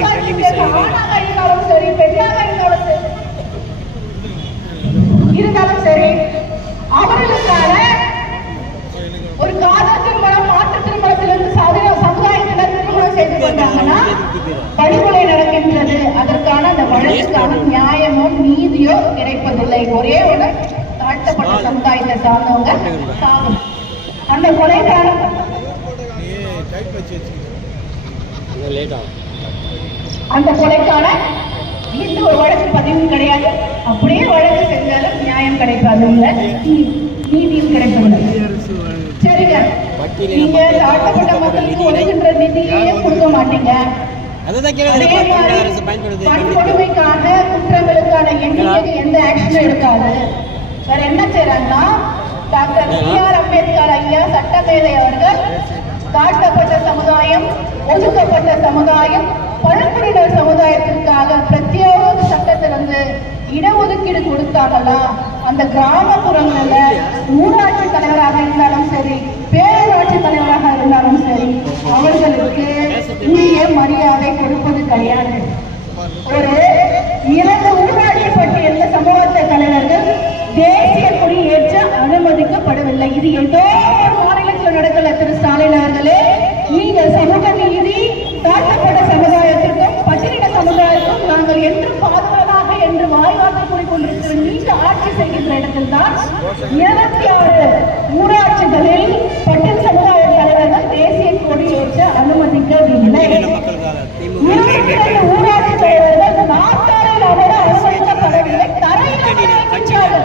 இருந்தாலும் சரி, பெண்ணாக இருந்தாலும் சரி, இருந்தாலும் சரி, அவர்களுக்கான ஒரு காதல் திருமணம், மாற்று திருமணத்திலிருந்து சமுதாயத்தினர் திருமணம் செய்து கொண்டாங்கன்னா படுகொலை நடக்கின்றது. அதற்கான அந்த வழக்குக்கான நியாயமோ நீதியோ கிடைப்பதில்லை. ஒரே ஒரு தாழ்த்தப்பட்ட சமுதாயத்தை சார்ந்தவங்க சாகும். அந்த கொலைக்கான அந்த கொலைக்கான எந்த ஒரு வழக்கு பதிவும் கிடையாது. அப்படியே வழக்கு செஞ்சாலும் நியாயம் கிடைக்காது, நீதியும் கிடைப்பதில்லை. சரிங்க, நீங்க தாழ்த்தப்பட்ட மக்களுக்கு ஒதுக்கின்ற நிதியே கொடுக்க மாட்டீங்க. வன்கொடுமைக்கான குற்றங்களுக்கான எண்ணிக்கை எந்த ஆக்ஷனும் எடுக்காது. வேற என்ன செய்யறாங்கன்னா, டாக்டர் B.R. அம்பேத்கர் ஐயா சட்டமேதை அவர்கள் தாழ்த்தப்பட்ட சமுதாயம், ஒதுக்கப்பட்ட சமுதாயம், பழங்குடியினர் சமுதாயத்திற்காக பிரத்யேக சட்டத்திலிருந்து இடஒதுக்கீடு கொடுத்தாங்களா, அந்த கிராமப்புறங்கள்ல ஊராட்சி தலைவராக இருந்தாலும் சரி, பேரூராட்சி தலைவராக இருந்தாலும் சரி, அவர்களுக்கு உரிய மரியாதை கொடுப்பது கிடையாது. ஒரு 2 ஊராட்சி பட்டியல் சமூகத்தை தலைவர்கள் தேசிய கொடி ஏற்ற அனுமதிக்கப்படவில்லை. இது ஏதோ ஒரு மாநிலத்தில் நடக்கல. திரு ஸ்டாலின் அவர்களே, நீங்க சமூக நீதி, தாழ்த்தப்பட்ட சமுதாயத்திற்கும் பட்டியலின சமுதாயத்திற்கும் நாங்கள் என்றும் பாதுகாப்பாக என்று வாய்வார்த்தை கூறிக்கொண்டிருக்கிற நீங்க ஆட்சி செய்கின்ற இடத்தில் தான் 26 ஊராட்சிகளில் பட்டியல் சமுதாய தலைவர்கள் தேசிய கொடி ஏற்ற அனுமதிக்கவில்லை. 22 ஊராட்சி தலைவர்கள் நாட்டாரில் அமர அனுமதிக்கப்படவில்லை. தரையில் திரு குற்றச்சாட்டு